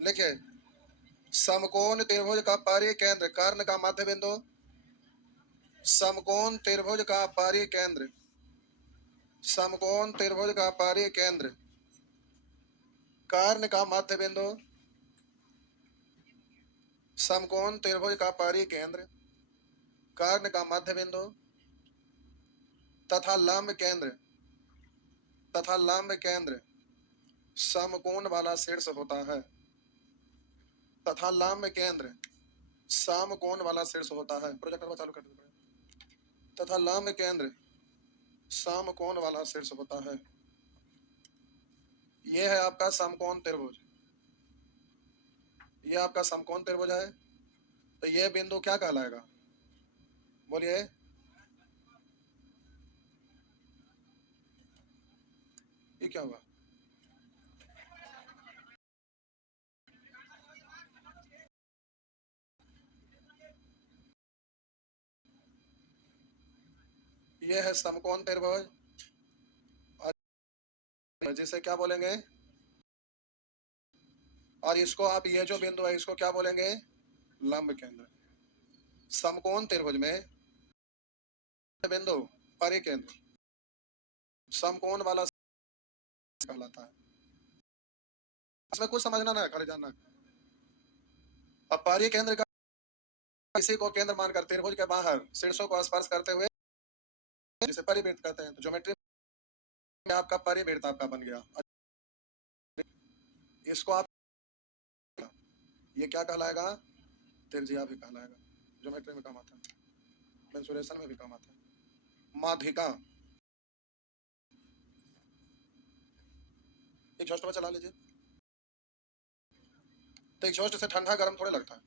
लिखिए, समकोण त्रिभुज का परिकेंद्र कर्ण का मध्य बिंदु, समकोण त्रिभुज का परिकेंद्र, समकोण त्रिभुज का परिकेंद्र कर्ण का मध्य बिंदु, समकोण त्रिभुज का परिकेंद्र कर्ण का मध्य बिंदु तथा लंब केंद्र समकोण वाला शीर्ष होता है, तथा लंब केंद्र समकोण वाला शीर्ष होता है। प्रोजेक्टर चालू कर दीजिए। तथा लंब केंद्र समकोण वाला शीर्ष होता है। यह है आपका समकोण त्रिभुज, यह आपका समकोण त्रिभुज है। तो यह बिंदु क्या कहलाएगा? बोलिए। ये क्या हुआ? यह है समकोण त्रिभुज, जिसे क्या बोलेंगे? और इसको आप, ये जो बिंदु है इसको क्या बोलेंगे? लंब केंद्र। समकोण त्रिभुज में बिंदु परिकेंद्र समकोण वाला कहलाता है। इसमें कुछ समझना ना है, खाली जानना है। अब परिकेंद्र का इसी को केंद्र मानकर त्रिभुज के बाहर शीर्षों को स्पर्श करते हुए जिसे परिवृत्त कहते हैं। तो ज्योमेट्री में आपका परिवृत्त आपका बन गया। इसको आप, ये क्या कहलाएगा? त्रिज्या भी कहलाएगा। ज्योमेट्री में काम आता है, मेंसुरेशन में भी काम आता है। माध्यिका, एग्जॉस्ट में चला लीजिए, तो एग्जॉस्ट से ठंडा गर्म थोड़े लगता है।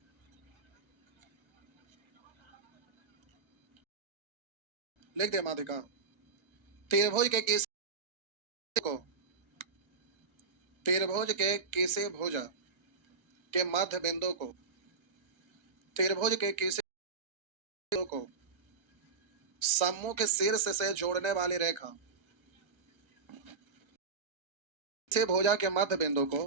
लिख दे माध्यिका। त्रिभुज के किसी को, त्रिभुज के किसी भुजा के मध्य बिंदु को, त्रिभुज के किसी बिंदु को सम्मुख शीर्ष से जोड़ने वाली रेखा, किसी भुजा के मध्य बिंदु को,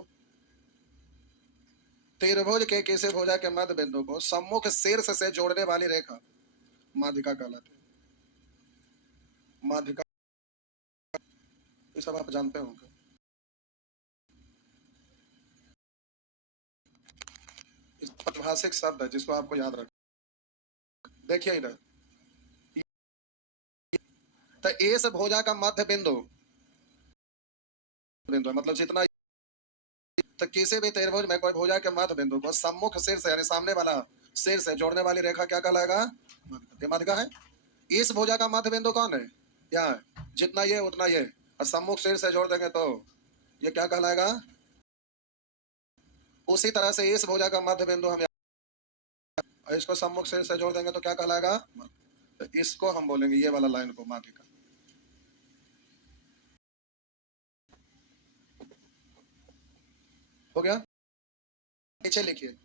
त्रिभुज के किसी भुजा के मध्य बिंदु को सम्मुख शीर्ष से जोड़ने वाली रेखा माध्यिका कहलाती है। माध्यिका, ये सब आप जानते होंगे। इस परिभाषिक शब्द है जिसको आपको याद रखना। देखिए इधर, तो इस भुजा का मध्य बिंदु, बिंदु मतलब जितना, तो किसी भी त्रिभुज में कोई भुजा के मध्य बिंदु को सम्मुख शीर्ष यानी सामने वाला शीर्ष से जोड़ने वाली रेखा क्या कहलाएगा? माध्यिका है। इस भुजा का मध्य बिंदु कौन है? यहाँ है। जितना ये उतना ये, और सम्मुख शीर्ष से जोड़ देंगे तो ये क्या कहलाएगा? उसी तरह से इस भुजा का मध्य बिंदु हम, इसको सम्मुख शीर्ष से जोड़ देंगे तो क्या कहलाएगा? तो इसको हम बोलेंगे, ये वाला लाइन को माध्यिका। हो गया? नीचे लिखिए,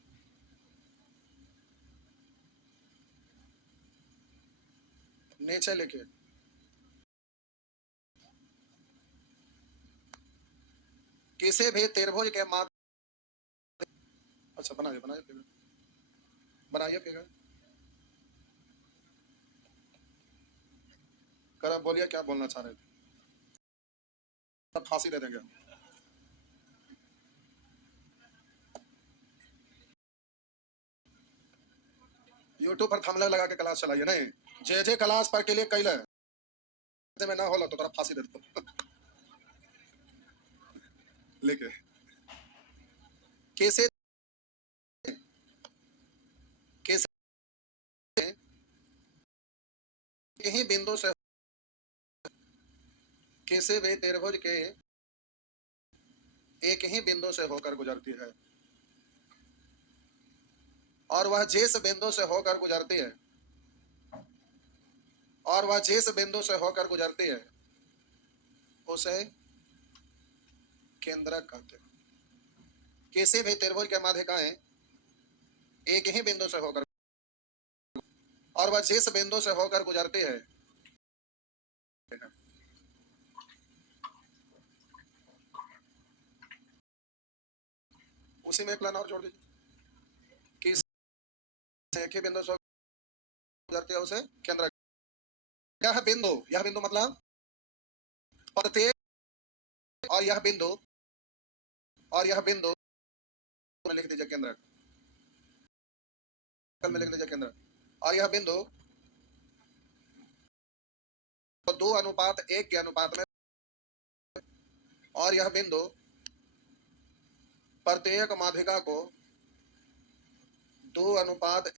नीचे लिखिए, किसी भी त्रिभुज के माध्य, अच्छा बनाइए बनाइए फिगर, बनाइए फिगर। कर बोलिए क्या बोलना चाह रहे थे? फांसी दे देंगे। यूट्यूब पर थंबनेल लगा के क्लास चलाइए। नहीं, जे जे क्लास पर के लिए कैले में ना होला तो तोरा फांसी दे दो। लिखे, कैसे कैसे यही बिंदु से, किसी भी त्रिभुज के एक ही बिंदु से होकर गुजरती है, और वह जिस बिंदु से होकर गुजरती है, और वह जिस बिंदु से होकर गुजरती है उसे केंद्रक कहते हैं। किसी भी त्रिभुज के माध्यिकाएं एक ही बिंदु से होकर, और वह जिस बिंदु से होकर गुजरती है उसी में एक लाइन और जोड़ दीजिए कि एक ही बिंदु से गुजरती है उसे केंद्र। यह बिंदु, यह बिंदु मतलब प्रत्येक, और यह बिंदु, और यह बिंदु में लिख दीजिए केंद्र, में लिख दीजिए केंद्र। और यह बिंदु तो 2:1 के अनुपात में, और यह बिंदु प्रत्येक माध्यिका को 2:1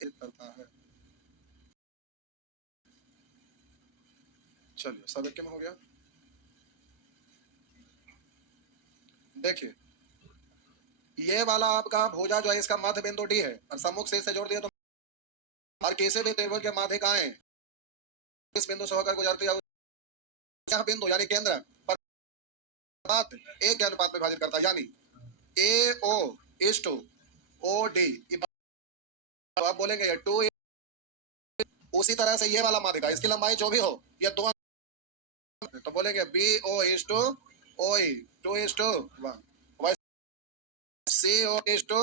करता है। चलिए सब एक में हो गया। देखिए ये वाला आपका भुजा जो है इसका मध्य बिंदु डी है और सम्मुख से जोड़ दिया तो, और किसी भी त्रिभुज के माध्यिकाएं इस बिंदु से होकर गुजरती है, यह बिंदु यानी केंद्र पर एक के अनुपात में विभाजित करता है, यानी A O is to O D. तो आप बोलेंगे ये 2, उसी तरह से ये वाला माध्यिका इसकी लंबाई जो भी हो ये 2, तो बोलेंगे B O is to O E 2:1, C O is to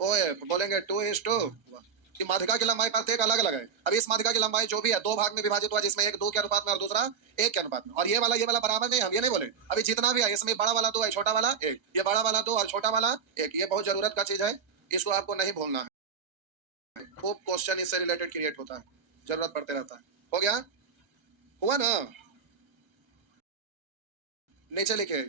O F बोलेंगे 2:1। कि माध्यिका की लंबाई प्रत्येक अलग अलग है। अब इस माध्यिका की लंबाई जो भी है 2 भाग में विभाजित हुआ, जिसमें एक 2 के अनुपात में और दूसरा 1 के अनुपात में। और ये वाला बराबर नहीं, हम ये नहीं बोले। अभी जितना भी है इसमें बड़ा वाला 2 है, छोटा वाला 1, ये बड़ा वाला 2 और छोटा वाला 1। ये बहुत जरूरत का चीज है, इसको आपको नहीं भूलना है। खूब क्वेश्चन इससे रिलेटेड क्रिएट होता है, जरूरत पड़ते रहता है। हो गया, हुआ ना? नीचे लिखे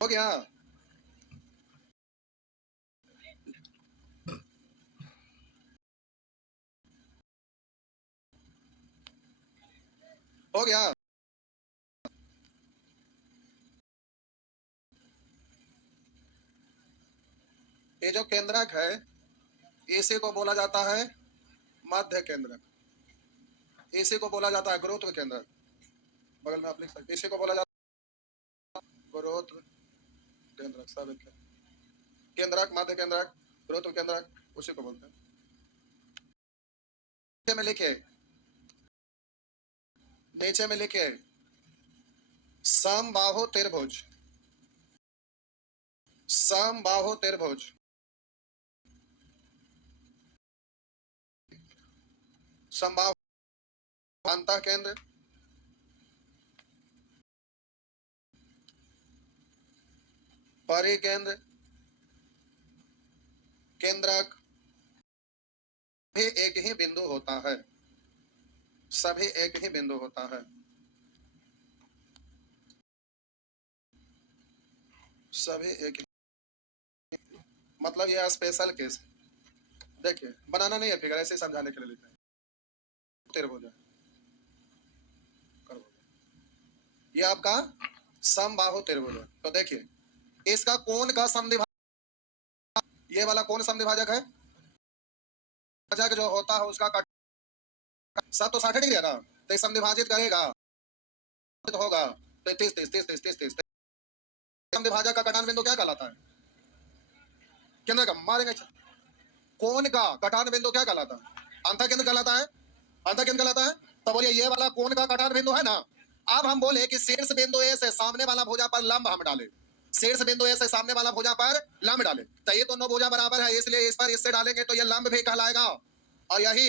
हो गया, हो गया। ये जो केंद्रक है इसी को बोला जाता है मध्य केंद्रक, इसी को बोला जाता है गुरुत्व केंद्रक। बगल में आप लिख सकते, इसी को बोला जाता है गुरुत्व केंद्रक। सब एक केंद्रक, मध्य केंद्रक, गुरुत्व केंद्रक, उसी को बोलते हैं। नीचे में लिखे, नीचे में लिखे समबाहु त्रिभुज, समबाहु त्रिभुज समबाहु अंतः केंद्र, परिकेंद्र, केंद्रक भी एक ही बिंदु होता है, सभी एक ही बिंदु होता है, सभी एक ही। मतलब ये स्पेशल केस। देखिए बनाना नहीं है फिगर, ऐसे समझाने के लिए लिखा है। त्रिभुज ये आपका समबाहु त्रिभुज है। तो देखिए इसका कोण का समद्विभाजक, ये वाला कौन समद्विभाजक है? जो होता है उसका सब तो 60 डिग्री है ना, तो समद्विभाजित करेगा तो होगा तो 30 30 30 30 30 30। समद्विभाजक का कटान बिंदु क्या कहलाता है? केंद्र का मारेंगे। कोण का कटान बिंदु क्या कहलाता है? अंतः केंद्र कहलाता है, अंतः केंद्र कहलाता है। तो बोलिए ये वाला कोण का कटान बिंदु है ना। अब हम बोले कि शीर्ष बिंदु ए से सामने वाला भुजा पर लंब हम डाले, शीर्ष बिंदु ए से सामने वाला भुजा पर लंब डाले, तो ये दोनों भुजा बराबर है, इसलिए इस पर इससे डालेंगे तो ये लंब भी कहलाएगा और यही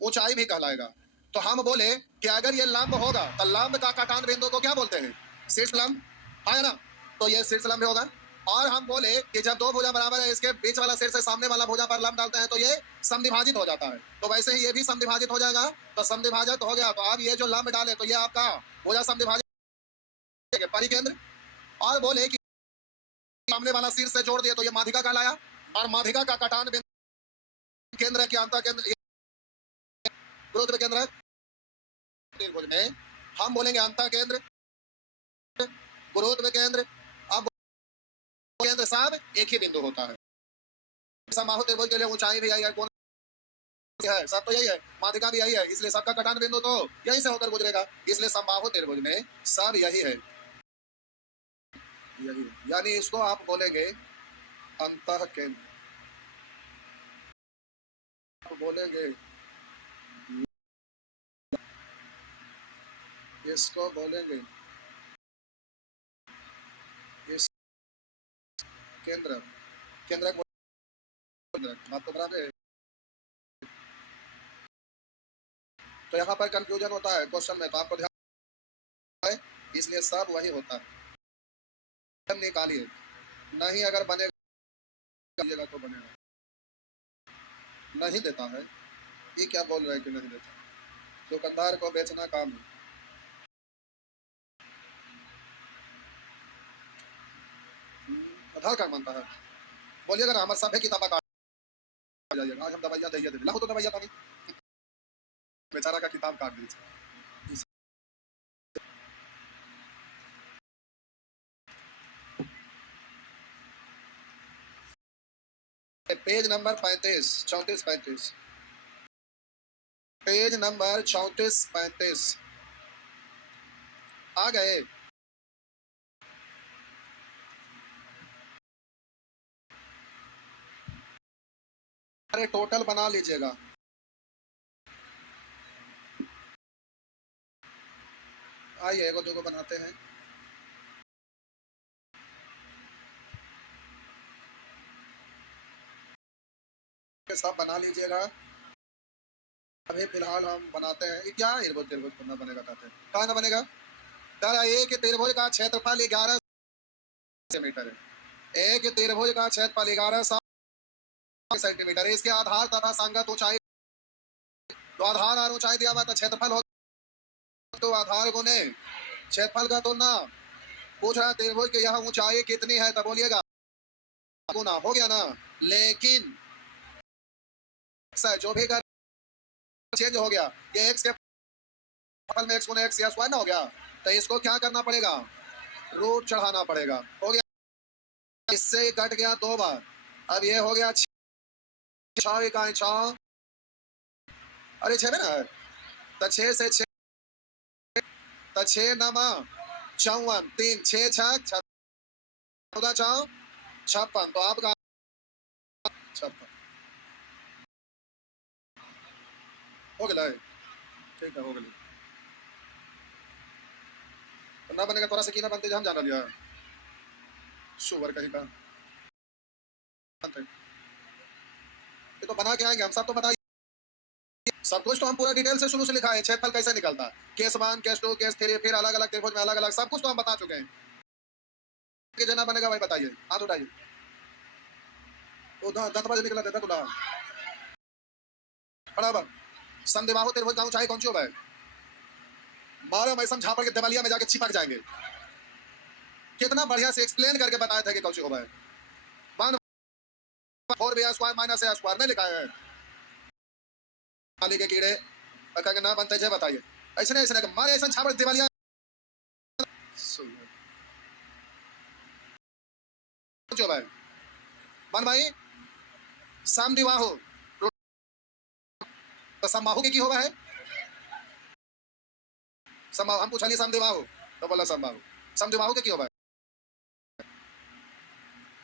ऊंचाई भी कहलाएगा। तो हम बोले कि अगर ये लंब होगा तो लंब का कटान बिंदु को क्या बोलते हैं? शीर्ष लंब है ना, तो ये शीर्ष लंब होगा। और हम बोले कि जब दो भुजा बराबर है इसके बीच वाला सिर से सामने वाला भुजा पर लंब डालते हैं तो ये समद्विभाजित हो जाता है। तो वैसे ही ये भी समद्विभाजित हो जाएगा, तो समद्विभाजित हो गया। तो अब ये जो लंब डाले तो ये आपका भुजा समद्विभाजित परिकेंद्र। और बोले कि सामने वाला सिर से जोड़ दिए तो ये माध्यिका कहलाया, और माध्यिका का कटान बिंदु केंद्र के अंतर केंद्र गुरुत्व केंद्र त्रिभुज में हम बोलेंगे अंतर केंद्र, गुरुत्व केंद्र। अब केंद्र सब एक ही बिंदु होता है। समबाहु त्रिभुज के लिए ऊंचाई भी यही है, कोण है, सब तो यही है, माध्यिका भी यही है, इसलिए सबका कटान बिंदु तो यही से होकर गुजरेगा, इसलिए समबाहु त्रिभुज में सब यही है, यही। यानी इसको आप बोलेंगे अंतः केंद्र, बोलेंगे इसको बोलेंगे इस केंद्र, केंद्र बात तो बराबर है। तो यहाँ पर कंफ्यूजन होता है क्वेश्चन में, तो आपको ध्यान है, इसलिए सब वही होता है। निकालिए, नहीं अगर बनेगा तो बनेगा, नहीं देता है, ये क्या बोल रहे हैं कि नहीं देता। दुकानदार को बेचना काम है। आधार कार्ड मांगता है, बोलिएगा ना हमारे सब है किताबा का जाइएगा, आज हम दवाइयाँ दे देंगे, लाओ तो दवाइयाँ पानी, बेचारा का किताब काट दीजिए। पेज नंबर 35, 34 35, पेज नंबर 34 35 आ गए। अरे टोटल बना लीजिएगा, आइए एगो दो बनाते हैं। सब बना लीजिएगा, अभी फिलहाल हम बनाते हैं। क्या इर्बुद तिरबुद करना बनेगा, कहते हैं कहाँ ना बनेगा। तारा एक त्रिभुज का क्षेत्रफल 11 सेंटीमीटर है, एक त्रिभुज का क्षेत्रफल 11 सेंटीमीटर है। इसके आधार तथा संगत ऊंचाई, तो आधार और ऊंचाई दिया हुआ तो क्षेत्रफल हो, तो आधार गुने क्षेत्रफल का तुलना। पूछ रहा है त्रिभुज की यह ऊंचाई कितनी है, तो बोलिएगा गुना, हो गया ना। लेकिन जो भी कर चेंज हो गया, ये एक्स के फल में एक्स गुना एक्स स्क्वायर ना हो गया, तो इसको क्या करना पड़ेगा, रूट चढ़ाना पड़ेगा। हो गया, इससे कट गया 2 बार। अब ये हो गया 6 इकाई 6, अरे 6 में ना है, तो 6 से 6, तो 6 नमा 54, 3 6 6 14 4 56, तो आपका 56 हो गया। ठीक है, हो गया। तो ना बनेगा, थोड़ा सा की ना बनते हम जाना लिया सुवर कहीं का। ये तो बना के आएंगे हम, सब तो बताइए, सब कुछ तो हम पूरा डिटेल से शुरू से लिखा है। क्षेत्रफल कैसे निकलता है, केस 1 केस 2 केस 3, फिर अलग अलग त्रिभुज में अलग अलग, सब कुछ तो हम बता चुके हैं। कि जना बनेगा भाई बताइए, हाथ उठाइए। तो दंत बजे निकला देता तुला बराबर। समद्विबाहु त्रिभुज का ऊंचाई कौन सी होगा, मारो मैं समझा पड़ के देवालिया में जाके चिपक जाएंगे। कितना बढ़िया से एक्सप्लेन करके बताया था कि कौन सी होगा। 4b square minus a square में लिखा है। नाली के कीड़े कहेंगे ना बनते थे, बताइए ऐसे नहीं, ऐसे नहीं मारे, ऐसा छापड़ दिवालिया। जो भाई मान भाई समद्विबाहु, तो समबाहु के की होगा है, समबाहु हम पूछा नहीं समद्विबाहु, तो बोला समबाहु, समद्विबाहु के की होगा।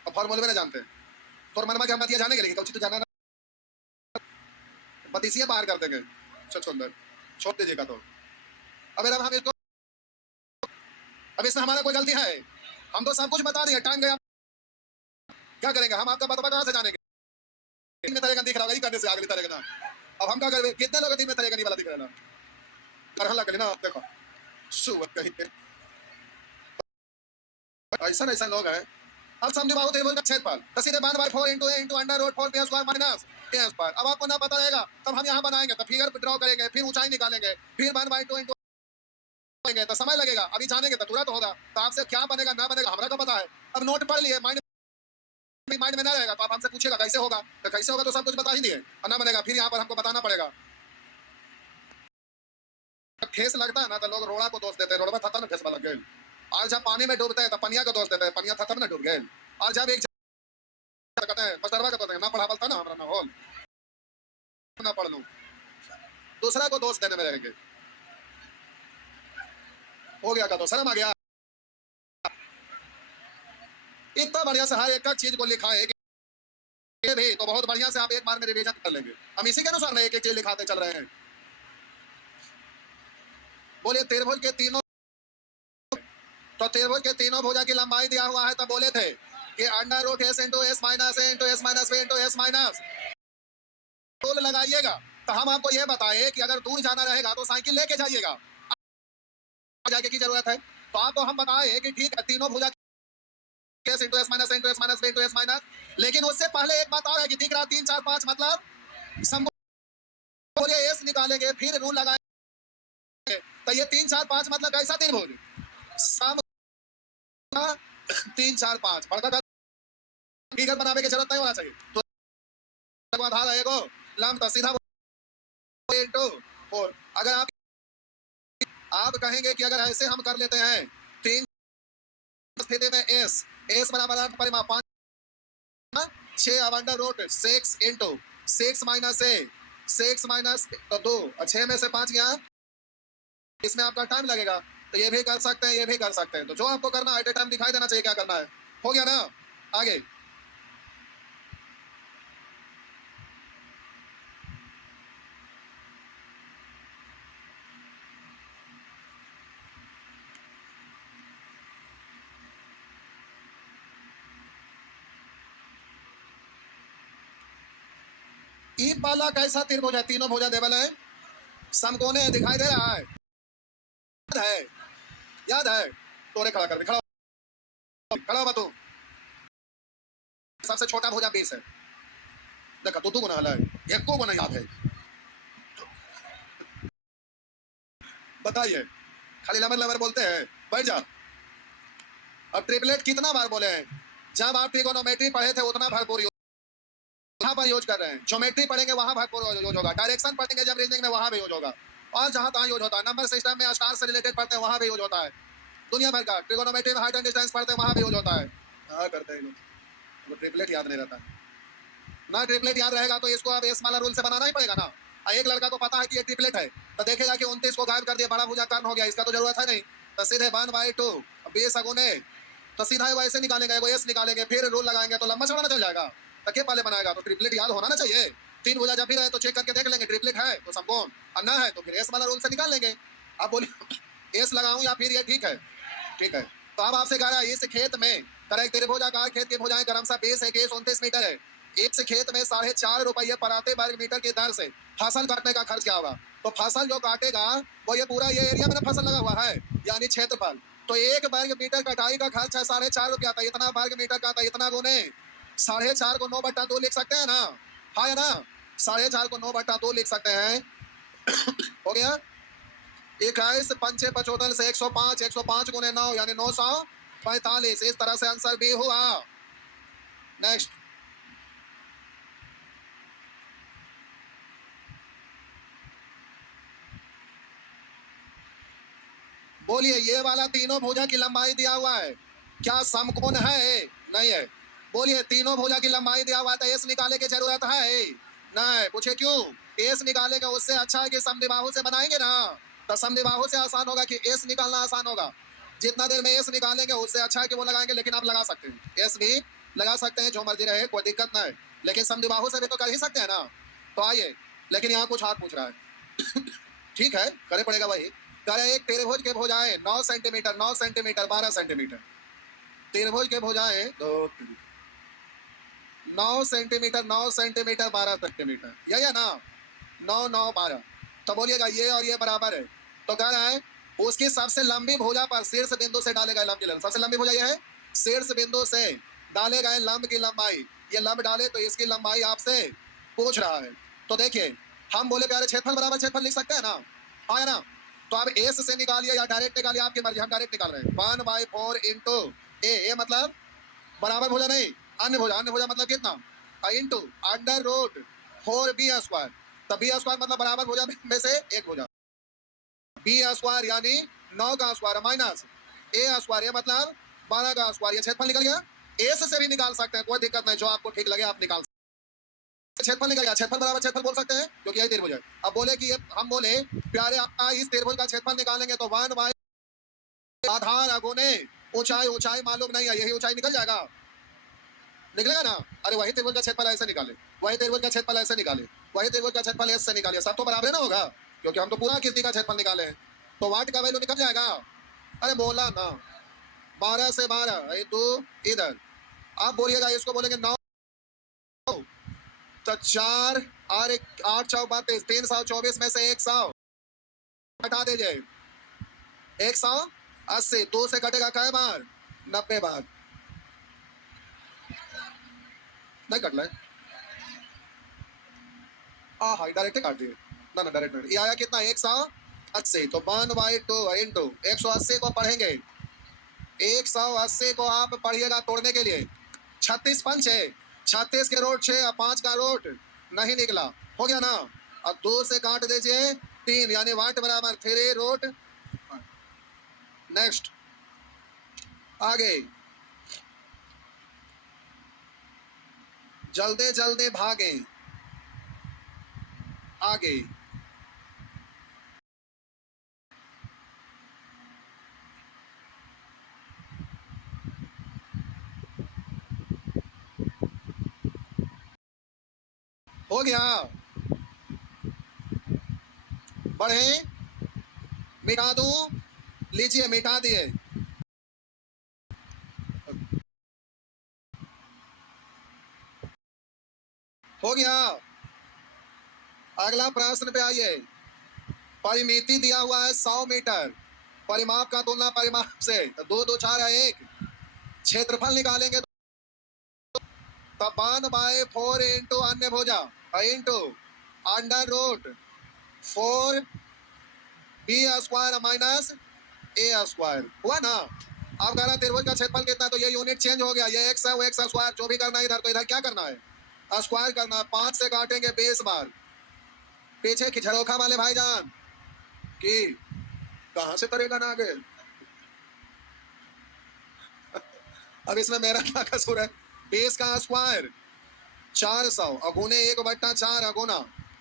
अब फॉर्मूले में ना जानते, तो मनमा के हम बतिया जाने के लिए कौन तो जाना ना, बतीसिया बाहर कर देंगे छछुंदर, छोड़ दीजिएगा। तो अगर अब हम इसको, अब इसमें हमारा कोई गलती है, हम तो सब कुछ बता दिए, टाइम गया, क्या करेंगे हम, आपका बता कहां से जानेंगे। तीन में तरेगा दिख रहा होगा, करने से आगे तरेगा ना। अब हम क्या करेंगे, कितने लोग तीन में तरेगा नहीं वाला दिख रहा है ना, करहला करें ना। देखो सुवत कहीं पे ऐसा ऐसा लोग हैं। अब समद्विबाहु त्रिभुज का क्षेत्रफल तो सीधे 1/4 into a into under root 4 b square minus a square. अब आपको ना पता रहेगा, तब हम यहाँ बनाएंगे, तो फिगर ड्रॉ करेंगे, फिर ऊंचाई निकालेंगे, फिर 1/2 इंटू करेंगे, तो समय लगेगा। अभी जानेंगे तो तुरंत होगा। तो आपसे क्या बनेगा ना बनेगा हमारा क्या पता है। अब नोट पढ़ लिए, माइंड में ना रहेगा, तो आप हमसे पूछेगा कैसे होगा, तो कैसे होगा तो सब कुछ बता ही दिए, और ना बनेगा फिर यहाँ पर हमको बताना पड़ेगा। ठेस लगता है ना, तो लोग रोड़ा को दोष देते हैं, रोड़ा थता ना ठेस लग गए। और जब पानी में डूबते हैं तो पनिया को दोष देते हैं, पनिया थता ना डूब गए। और जब एक कहते हैं मस्टरवा का तो ना पढ़ा पड़ता ना, हमारा ना होल ना पढ़ लूं, दूसरा को दोष देने में रहेंगे। हो गया का तो शर्म आ गया। इतना बढ़िया से हर एक चीज को लिखा है। ये भी तो बहुत बढ़िया से आप एक बार में रिवीजन कर लेंगे। हम इसी के अनुसार एक एक चीज लिखाते चल रहे हैं। बोलिए त्रिभुज के तीनों, तो त्रिभुज के तीनों भुजा की लंबाई दिया हुआ है, तो बोले थे कि under root S into S minus A into S minus B into S minus टोल लगाइएगा। तो हम आपको यह बताए कि अगर दूर जाना रहेगा तो साइकिल लेके जाइएगा, जाके की जरूरत है। तो आपको हम बताए कि ठीक है तीनों भुजा S into S minus into S minus B into S minus, लेकिन उससे पहले एक बात और है कि दिख रहा 3 4 5 मतलब बोलिए एस निकालेंगे फिर रूल लगाएंगे, तो ये 3 4 5 मतलब कैसा त्रिभुज सम 3 4 5 बड़का फिगर बनाने की जरूरत नहीं होना चाहिए। तो आधार है एगो लंब तो सीधा इनटू 4। अगर आप कहेंगे कि अगर ऐसे हम कर लेते हैं, तीन स्थिति में एस एस बराबर 8 परिमाप 5 6 अब अंडर रूट 6 इंटू 6 माइनस ए 6 माइनस तो 2 और 6 में से 5 गया, इसमें आपका टाइम लगेगा। तो ये भी कर सकते हैं, ये भी कर सकते हैं। तो जो आपको करना है एट ए टाइम दिखाई देना चाहिए क्या करना है। हो गया ना, आगे ई वाला कैसा त्रिभुज है, तीनों भुजा देवल है, समकोणे है, दिखाई दे रहा है, याद है, याद है। तोरे खड़ा कर दे, खड़ा हो तू। सबसे छोटा भुजा 20 है, देखा तू गुना है, एक को गुना याद है, बताइए। खाली लमर लमर बोलते हैं, बैठ जा। अब ट्रिपलेट कितना बार बोले हैं, जब आप ट्रिगोनोमेट्री पढ़े थे उतना भरपूर यहाँ पर यूज कर रहे हैं, ज्योमेट्री पढ़ेंगे वहां भरपूर यूज होगा, डायरेक्शन पढ़ेंगे जब रीजनिंग में वहां भी यूज होगा, और जहां तहां यूज होता है। नंबर सिस्टम में स्टार से रिलेटेड पढ़ते हैं वहां भी यूज होता है, दुनिया भर का ट्रिगोनोमेट्री में हाइट एंड डिस्टेंस पढ़ते हैं वहां भी यूज होता है। हाँ करते हैं लोग, ट्रिपलेट याद नहीं रहता ना, ट्रिपलेट याद रहेगा तो इसको अब एस वाला रूल से बनाना ही पड़ेगा ना। एक लड़का को पता है कि ये ट्रिपलेट है, तो देखेगा कि 29 को गायब कर दिया, बड़ा भुजा कर्ण हो गया, इसका तो जरूरत है नहीं, तो सीधे 1/2 20 अगुने, तो सीधा वैसे निकालेंगे, एगो एस निकालेंगे, फिर रूल लगाएंगे तो लंबा चौड़ा चल जाएगा, तके पाले बनाएगा। तो ट्रिपलेट याद होना ना चाहिए। 3 भुजा जब भी रहे तो चेक करके देख लेंगे, ट्रिपलेट है तो समकोण, और ना है तो फिर एस वाला रूल से निकाल लेंगे। अब बोलिए एस लगाऊं या फिर ये ठीक है, ठीक है। तो अब आपसे कह रहा है इस खेत में तरह त्रिभुज आकार खेत की भुजाएं क्रमशः 20 है, 29 मीटर है, एक से खेत में 4.5 रुपये प्रति वर्ग मीटर की दर से फसल काटने का खर्च क्या होगा। तो फसल जो काटेगा वो ये पूरा ये एरिया में फसल लगा हुआ है यानी क्षेत्रफल, तो 1 वर्ग मीटर कटाई का खर्च है 4.5 रुपया, था इतना वर्ग मीटर का, था इतना गुने 4.5 को 9/2 लिख सकते हैं ना, हाँ है ना, 4.5 को 9/2 लिख सकते हैं। हो गया 21 पंचे 75 से 105, 105 गुने 9 यानी 945, इस तरह से आंसर भी हुआ। नेक्स्ट बोलिए ये वाला तीनों भुजा की लंबाई दिया हुआ है, क्या समकोण है, नहीं है। बोलिए तीनों भुजा की लंबाई दिया हुआ है तो एस निकाले की जरूरत है नहीं, पूछे क्यों, एस निकालेगा उससे अच्छा है कि समद्विबाहु से बनाएंगे ना, तो समद्विबाहु से आसान होगा कि एस निकालना आसान होगा, जितना देर में एस निकालेंगे उससे अच्छा है कि वो लगाएंगे, लेकिन आप लगा सकते हैं एस भी लगा सकते हैं, जो मर्जी रहे कोई दिक्कत ना है, लेकिन समद्विबाहु से भी तो कर ही सकते हैं ना। तो आइए, लेकिन यहाँ कुछ हाथ पूछ रहा है ठीक है करे पड़ेगा वही, करे एक त्रिभुज के भुजाएं 9 सेंटीमीटर 9 सेंटीमीटर 12 सेंटीमीटर, त्रिभुज के भुजाएं 9 सेंटीमीटर 9 सेंटीमीटर 12 सेंटीमीटर, यही है ना, 9 9 12, तो बोलिएगा ये और ये बराबर है, तो कह रहा है उसकी सबसे लंबी भुजा पर शीर्ष बिंदु से डाले गए लंब की लंबाई, सबसे लंबी भुजा ये है, शीर्ष बिंदु से डाले गए लंब की लंबाई, ये लंब डाले तो इसकी लंबाई आपसे पूछ रहा है। तो देखिए हम बोले प्यारे क्षेत्रफल बराबर क्षेत्रफल लिख सकते हैं ना, हाँ है ना, तो आप एस से निकालिए या डायरेक्ट निकालिए, आपकी मर्जी, हम डायरेक्ट निकाल रहे हैं 1/4 इंटू ए मतलब बराबर भुजा नहीं, अन्य भुजा मतलब कितना, इंटू अंडर रूट 4b², तो b² मतलब बराबर भुजा में से एक भुजा, b² यानी 9 का स्क्वायर माइनस a² ये मतलब 12 का स्क्वायर, ये क्षेत्रफल निकल गया। एस से भी निकाल सकते हैं, कोई दिक्कत नहीं, जो आपको ठीक लगे आप निकाल सकते हैं। क्षेत्रफल निकल गया, क्षेत्रफल बराबर क्षेत्रफल बोल सकते हैं क्योंकि यही त्रिभुज है। अब बोले कि हम बोले प्यारे आपका इस त्रिभुज का क्षेत्रफल निकालेंगे तो 1 आधार अगुने ऊंचाई, ऊंचाई मालूम नहीं है, यही ऊंचाई निकल जाएगा निकलेगा ना। अरे वही त्रिभुज का क्षेत्रफल ऐसे निकाले, वही त्रिभुज का क्षेत्रफल ऐसे निकाले, वही त्रिभुज का क्षेत्रफल ऐसे निकाले, सब तो बराबर ना होगा, क्योंकि हम तो पूरा आकृति का क्षेत्रफल निकाले हैं, तो वाट का वैल्यू निकल जाएगा। अरे बोला ना, 12 से 12 इंटू इधर, आप बोलिएगा इसको बोलेंगे 9, तो 4 और 8 चौक 32, 324 में से 100 हटा दीजिए, 180, 2 से कटेगा कै बार, 90 बार, नहीं कट रहा है, डायरेक्ट काट दिए ना, ना डायरेक्ट। ये आया कितना, 180, तो 1/2 इंटू 180 को पढ़ेंगे, 180 को आप पढ़िएगा तोड़ने के लिए, 36 पंच है, 36 के रोट 6 और 5 का रोट नहीं निकला, हो गया ना। अब 2 से काट दीजिए 3, यानी वाट बराबर 3 रोट। नेक्स्ट आगे, जल्दी जल्दी भागे आगे, हो गया, बढ़े, मिटा दूं, लीजिए मिटा दिए, हो गया। अगला प्रश्न पे आइए, परिमिति दिया हुआ है 100 मीटर, परिमाप का तुलना परिमाप से, 2 2 4 है 1, क्षेत्रफल निकालेंगे तो 1/4 इंटू अन्य भुजा into under root 4 B square minus A square, हुआ ना। अब कह रहा त्रिभुज का क्षेत्रफल कितना, तो ये यूनिट चेंज हो गया, ये एक्स है वो एक्स स्क्वायर, जो भी करना है इधर, तो इधर क्या करना है, स्क्वायर करना है, 5 से काटेंगे 20 बार, पीछे की झरोखा वाले भाईजान कि कहां से करेगा ना आगे। अब इसमें मेरा क्या कसूर है, 20 का स्क्वायर 400 अगुने 1/4 अगुना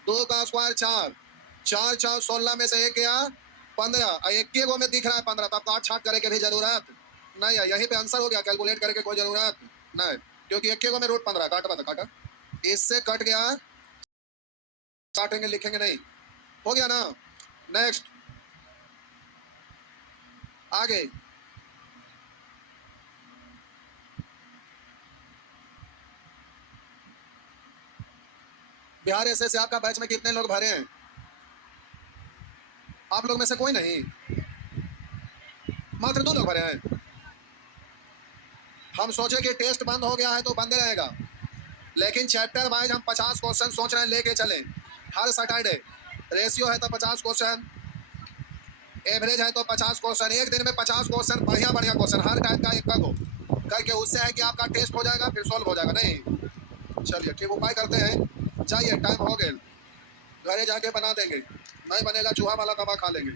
2 का स्क्वायर 4, 4 4 16 में से 1 गया 15, एक के गो में दिख रहा है 15, तब काट छाट करे के भी जरूरत नहीं है, यहीं पे आंसर हो गया, कैलकुलेट करके कोई जरूरत नहीं, क्योंकि एक के गो में रूट 15, काटा बता काटा, इससे कट गया, काटेंगे लिखेंगे नहीं, हो गया ना। नेक्स्ट आगे, बिहार एसएससी आपका बैच में कितने लोग भरे हैं, आप लोग में से कोई नहीं, मात्र 2 लोग भरे हैं। हम सोचे कि टेस्ट बंद हो गया है तो बंद रहेगा, लेकिन चैप्टर वाइज हम 50 क्वेश्चन सोच रहे हैं लेके चले, हर सैटरडे, रेशियो है तो 50 क्वेश्चन, एवरेज है तो 50 क्वेश्चन, एक दिन में 50 क्वेश्चन, बढ़िया बढ़िया क्वेश्चन हर टाइप का एक हो करके, उससे है कि आपका टेस्ट हो जाएगा, फिर सॉल्व हो जाएगा। नहीं चलिए ठीक, उपाय करते हैं, जाइए टाइम हो गया, घरे जाके बना देंगे, नहीं बनेगा चूहा वाला दवा खा लेंगे।